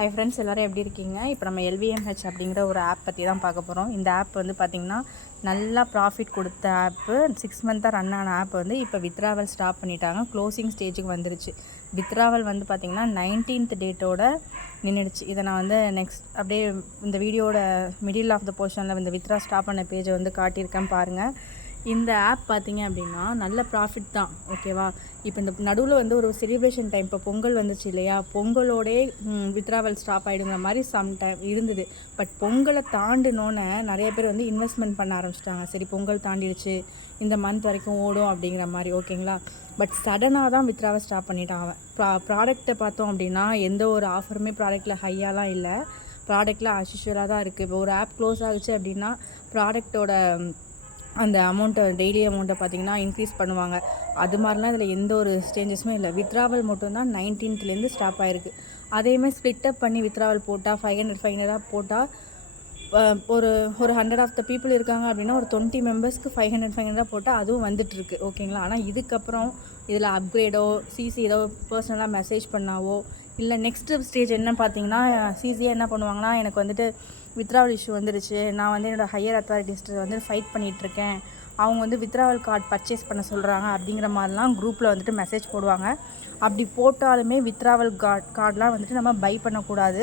Hi friends, எல்லோரும் எப்படி இருக்கீங்க? இப்போ நம்ம எல்விஎம்ஹெச் அப்படிங்கிற ஒரு ஆப் பற்றி தான் பார்க்க போகிறோம். இந்த ஆப் வந்து பார்த்திங்கன்னா நல்லா ப்ராஃபிட் கொடுத்த ஆப்பு. 6 மந்த்தாக ரன் ஆன ஆப் வந்து இப்போ வித்ராவல் ஸ்டாப் பண்ணிட்டாங்க. க்ளோசிங் ஸ்டேஜுக்கு வந்துருச்சு. வித்ராவல் வந்து பார்த்திங்கன்னா 19th டேட்டோட நின்றுடுச்சு. இதை நான் வந்து நெக்ஸ்ட் அப்படியே இந்த வீடியோட மிடில் ஆஃப் த போர்ஷனில் இந்த வித்ரா ஸ்டாப் பண்ண பேஜை வந்து காட்டியிருக்கேன் பாருங்கள். இந்த ஆப் பார்த்திங்க அப்படின்னா நல்ல ப்ராஃபிட் தான், ஓகேவா? இப்போ இந்த நடுவில் வந்து ஒரு செலிப்ரேஷன் டைம், இப்போ பொங்கல் வந்துச்சு இல்லையா, பொங்கலோடே வித்ராவல் ஸ்டாப் ஆகிடுங்கிற மாதிரி சம் டைம் இருந்தது. பட் பொங்கலை தாண்டினோன்னே நிறைய பேர் வந்து இன்வெஸ்ட்மெண்ட் பண்ண ஆரம்பிச்சிட்டாங்க. சரி, பொங்கல் தாண்டிடுச்சு, இந்த மந்த் வரைக்கும் ஓடும் அப்படிங்கிற மாதிரி, ஓகேங்களா? பட் சடனாக தான் வித்ராவை ஸ்டாப் பண்ணிட்டாங்க. ப்ராடக்ட்டை பார்த்தோம் அப்படின்னா எந்த ஒரு ஆஃபருமே ப்ராடக்ட்டில் ஹையாலாம் இல்லை. ப்ராடக்ட்டில் அஷ்யூராக தான் இருக்குது. இப்போ ஒரு ஆப் க்ளோஸ் ஆகுச்சு அப்படின்னா ப்ராடக்டோட அந்த அமௌண்ட்டை, டெய்லி அமௌண்ட்டை பார்த்திங்கன்னா இன்க்ரீஸ் பண்ணுவாங்க. அது மாதிரிலாம் இதில் எந்த ஒரு சேஞ்சஸுமே இல்லை. வித்ராவல் மட்டும்தான் 19th ஸ்டாப் ஆகிருக்கு. அதேமாதிரி ஸ்ப்ளிட்டப் பண்ணி வித்ராவல் போட்டால் 500 போட்டால் ஒரு 100 ஆஃப் த பீப்புள் இருக்காங்க அப்படின்னா ஒரு 20 மெம்பர்ஸ்க்கு 500 போட்டால் அதுவும் வந்துட்டுருக்கு, ஓகேங்களா? ஆனால் இதுக்கப்புறம் இதில் அப்கிரேடோ சிசி ஏதோ பர்சனலாக மெசேஜ் பண்ணாவோ இல்லை நெக்ஸ்ட்டு ஸ்டேஜ் என்ன பார்த்தீங்கன்னா, சிசியாக என்ன பண்ணுவாங்கன்னா, எனக்கு வந்துட்டு வித்ராவல் இஷ்யூ வந்துடுச்சு, நான் வந்து என்னோடய ஹையர் அத்தாரிட்டிஸ்ட்டு வந்து ஃபைட் பண்ணிகிட்ருக்கேன், அவங்க வந்து வித்ராவல் கார்டு பர்ச்சேஸ் பண்ண சொல்கிறாங்க அப்படிங்கிற மாதிரிலாம் குரூப்பில் வந்துட்டு மெசேஜ் போடுவாங்க. அப்படி போட்டாலுமே வித்ராவல் கார்டெலாம் வந்துட்டு நம்ம பை பண்ணக்கூடாது,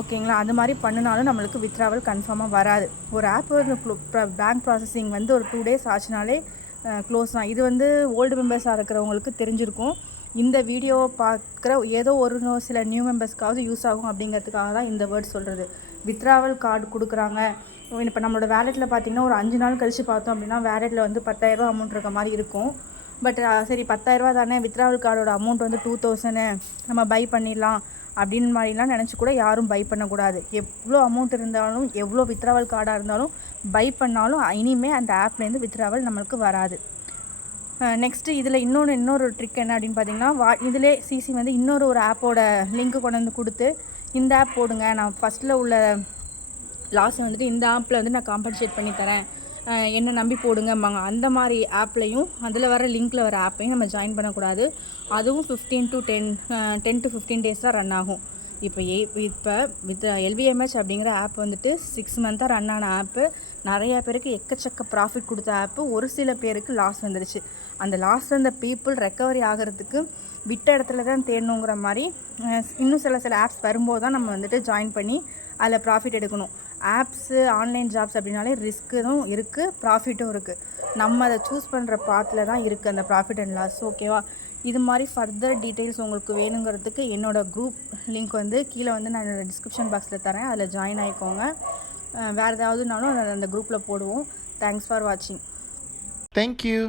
ஓகேங்களா? அது மாதிரி பண்ணினாலும் நம்மளுக்கு வித்ராவல் கன்ஃபார்மாக வராது. ஒரு ஆப் பேங்க் ப்ராசஸிங் வந்து ஒரு 2 days ஆச்சுனாலே க்ளோஸ் தான். இது வந்து ஓல்டு மெம்பர்ஸாக இருக்கிறவங்களுக்கு தெரிஞ்சிருக்கும். இந்த வீடியோ பார்க்குற ஏதோ ஒரு சில நியூ மெம்பர்ஸ்க்காவது யூஸ் ஆகும் அப்படிங்கிறதுக்காக தான் இந்த வேர்ட் சொல்கிறது. வித்ராவல் கார்டு கொடுக்குறாங்க. இப்போ நம்மளோட வேலெட்டில் பார்த்திங்கன்னா ஒரு 5 நாள் கழித்து பார்த்தோம் அப்படின்னா வேலெட்டில் வந்து 10,000 அமௌண்ட் இருக்க மாதிரி இருக்கும். பட் சரி, 10,000 தானே, வித்ராவல் கார்டோட அமௌண்ட் வந்து 2,000, நம்ம பை பண்ணிடலாம் அப்படின்னு மாதிரிலாம் நினச்சி கூட யாரும் பை பண்ணக்கூடாது. எவ்வளோ அமௌண்ட் இருந்தாலும், எவ்வளோ வித்ராவல் கார்டாக இருந்தாலும் பை பண்ணாலும் இனிமேல் அந்த ஆப்லேருந்து வித்ராவல் நம்மளுக்கு வராது. நெக்ஸ்ட்டு இதில் இன்னொரு ட்ரிக் என்ன அப்படின்னு பார்த்தீங்கன்னா, இதிலே சிசி வந்து ஒரு ஆப்போட லிங்க்கு கொண்டு வந்து கொடுத்து, இந்த ஆப் போடுங்க, நான் ஃபஸ்ட்டில் உள்ள லாஸை வந்துட்டு இந்த ஆப்பில் வந்து நான் காம்பன்சேட் பண்ணி தரேன், என்னை நம்பி போடுங்கம்பாங்க. அந்த மாதிரி ஆப்லையும் அதில் வர லிங்க்கில் வர ஆப்பையும் நம்ம ஜாயின் பண்ணக்கூடாது. அதுவும் 10 to 15 days தான் ரன் ஆகும். இப்போ வித் எல்விஎம்ஹெச் அப்படிங்கிற ஆப் வந்துட்டு 6 மந்த்தாக ரன் ஆன ஆப்பு. நிறையா பேருக்கு எக்கச்சக்க ப்ராஃபிட் கொடுத்த ஆப்பு. ஒரு சில பேருக்கு லாஸ் வந்துடுச்சு. அந்த லாஸ் வந்த பீப்புள் ரெக்கவரி ஆகிறதுக்கு விட்ட இடத்துல தான் தேடணுங்கிற மாதிரி இன்னும் சில ஆப்ஸ் வரும்போது தான் நம்ம வந்துட்டு ஜாயின் பண்ணி அதில் ப்ராஃபிட் எடுக்கணும். ஆப்ஸு, ஆன்லைன் ஜாப்ஸ் அப்படின்னாலே ரிஸ்க்கும் இருக்குது, ப்ராஃபிட்டும் இருக்குது. நம்ம அதை சூஸ் பண்ணுற பாத்தில் தான் இருக்குது அந்த ப்ராஃபிட் அண்ட் லாஸ், ஓகேவா? இது மாதிரி ஃபர்தர் டீட்டெயில்ஸ் உங்களுக்கு வேணுங்கிறதுக்கு என்னோடய குரூப் லிங்க் வந்து கீழே வந்து நான் என்னோடய டிஸ்கிரிப்ஷன் பாக்ஸில் தரேன், அதில் ஜாயின் ஆகிக்கோங்க. வேறு ஏதாவதுனாலும் அந்த குரூப்பில் போடுவோம். தேங்க்ஸ் ஃபார் வாட்சிங். தேங்க்யூ.